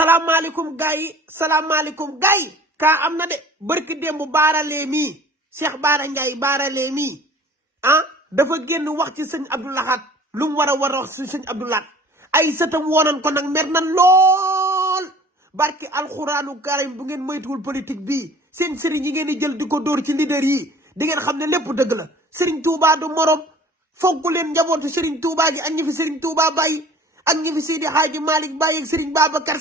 salaamaaleykum gars yi kaa am na de barki démb baaralee mii Cheikh Bara Ndiaye baaralee mii dafa génn wax ci sëñ Abdou Lahad lu mu war a wax ci sëñ Abdou Lahad ay sëtam woonan ko nag mer nan lool barki alxuraanu karim bu ngeen moytuwul politique bii seen sëriñ yi ngeen di jël di ko dóor ci leader yi di ngeen xam ne lépp dëgg la Serigne Touba du morom fonk leen njabootu Serigne Touba gi ak ñi fi Serigne Touba bàyyi ak ñi fi Seydi Hadji Malick bàyyi ak Serigne Babacar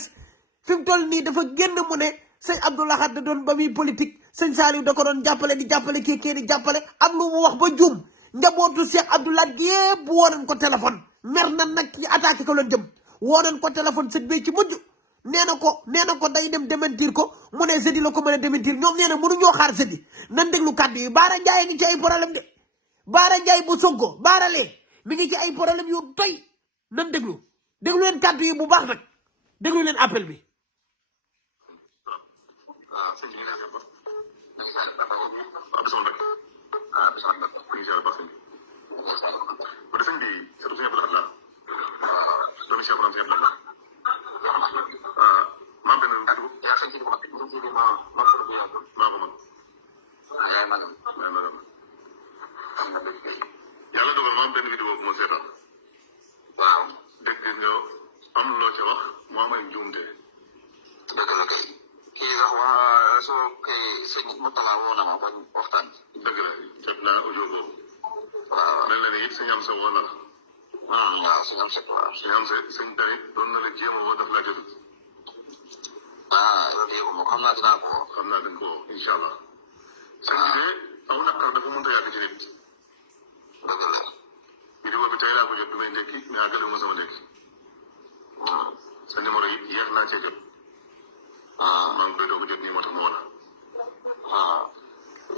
fi mu toll nii dafa génn mu ne sëñ Abdou Lahad da doon ba muy politique sëñ Saliou da ko doon jàppale di jàppale kii di jàppale am lu mu wax ba juum njabootu Cheikh Abdou Lahad gi yëpp woonan ko téléphone mer na nag ci attaqué ko leen jëm woonan ko téléphone sët bi ci mujj nee na ko day dem démentir ko mu ne sëdi la ko mën a démentir ñoom nee na mënuñoo xaar sëdi nan déglu kàddu yi Bara Ndiaye ngi ci ay problème de Bara Ndiaye bu Sonko baaralee mi ngi ci ay problème yu doy nan déglu leen kàddu yi bu baax nag déglu leen appel bi. yàlla dogal ma am benn vidéo bu ma seetaan waaw dégg nga am loo ci wax mu am ay njuumte dëgg la kay kii sax waa soo kay sëñ Moutala woo na ma ba waxtaan dëgg la jot naa audio boobu waaw mel na ne it sëñ am sa woo na la waaw sëñ am sa waaw sëñ am sa sëñ tamit doon na la jéem a woo daf laa jotut loolu yëpp moom xam naa dinaa ko xam naa dañ ko incha allah sëñ bi de aw naqar dafa mënta yàgg ci nit dëgg la vidéo bi tey laa ko jot bi may ndekki mais àggale ma sama ndekki sa numéro yi yéex naa cee jot maa ngi koy doog a jot nii moo tax moo la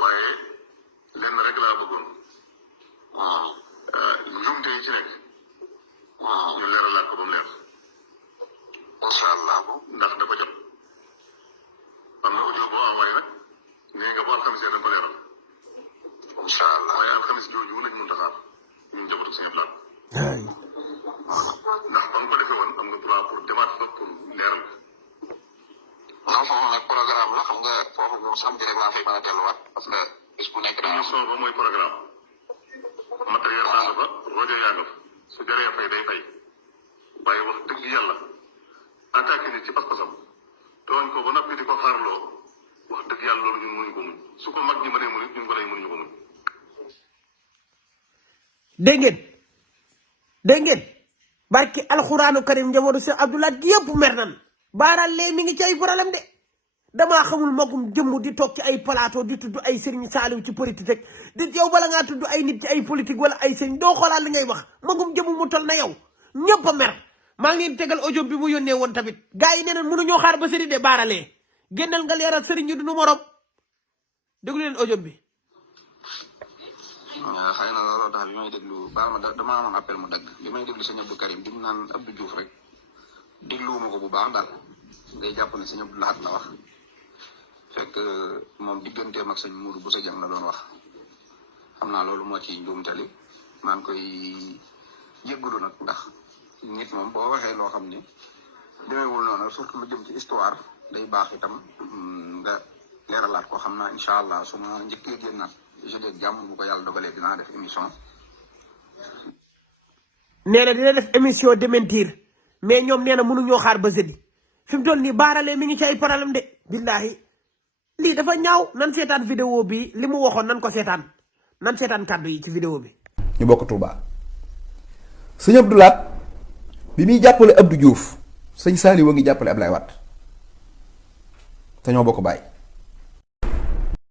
waaye lenn rek laa bëggoon njuumte yi ci nekk ñu leeralaat ko ba mu leer incha allah ndax dafa jot am na audio boo envoyé nag nee nga boo alxamis dañ ko leeral incha allah waaye alxamis jooju lañ mun a xaar ñun njabootu suñu plan ndax ba nga ko defee woon am nga droit pour débat fa pour leeral ko. non foofu nag programme la xam nga foofu moom samedi rek laa fay mën a delluwaat parce que bis bu nekk dañu émission ba mooy programme matériel yaa nga fa rajo yaa nga fa su jaree fay day fay waaye wax dëgg yàlla attaqué nit ci pas-pasam tooñ ko ba noppi di ko xaarloo wax dëgg yàlla loolu ñun mënuñu ko muñ su ko mag ñi mënee muñ ñun ko lay mënuñu ko muñ. dégg ngeen barki alxuraanu karim njabootu Cheikh Abdou Lahad yëpp mer nan baaralee mi ngi ci ay problème de damaa xamul magum jëmm di toog ci ay plateau di tudd ay Serigne Saliou ci politique di yow bala ngaa tudd ay nit ci ay politique wala ay sëñ doo xoolaat li ngay wax magum jëmm mu tol na yow ñëpp a mer maa ngi leen tegal audio bi mu yónnee woon tamit gars yi nee nañ mënuñoo xaar ba Serigne de baaralee génnal nga leeral Serigne du nu morom déglu leen audio bi. xëy na looloo tax bi may déglu baal ma damaa amoon appel mu dagg bi may déglu sëñ Abdou Karim bi mu naan Abdou Diouf rek dégluwuma ko bu baax daal ngay jàpp ne sëñ Abdou Lahad la wax fekk moom digganteem ak sëñ Mourou Bousso Dieng la doon wax xam naa loolu moo ci njuumtali maa ngi koy yëggalu nag ndax nit moom boo waxee loo xam ne demeewul noonu surtout lu jëm ci histoire day baax itam nga leeralaat ko xam naa incha allah su ma njëkkee génnaat jeudi ak jàmm bu ko yàlla dogalee dinaa def émission. nee na dina def émission démentir mais ñoom nee na mënuñoo xaar ba jeudi fi mu toll nii baaralee mi ngi ci ay problème de billahi lii dafa ñaaw nan seetaan vidéo bi li mu waxoon nan ko seetaan nan seetaan kàddu yi ci vidéo bi. ñu bokk Touba sëñ Abdou Lahad bi muy jàppale Abdou Diouf sëñ Saliou wa ngi jàppale Ablaye Wade te ñoo bokk baay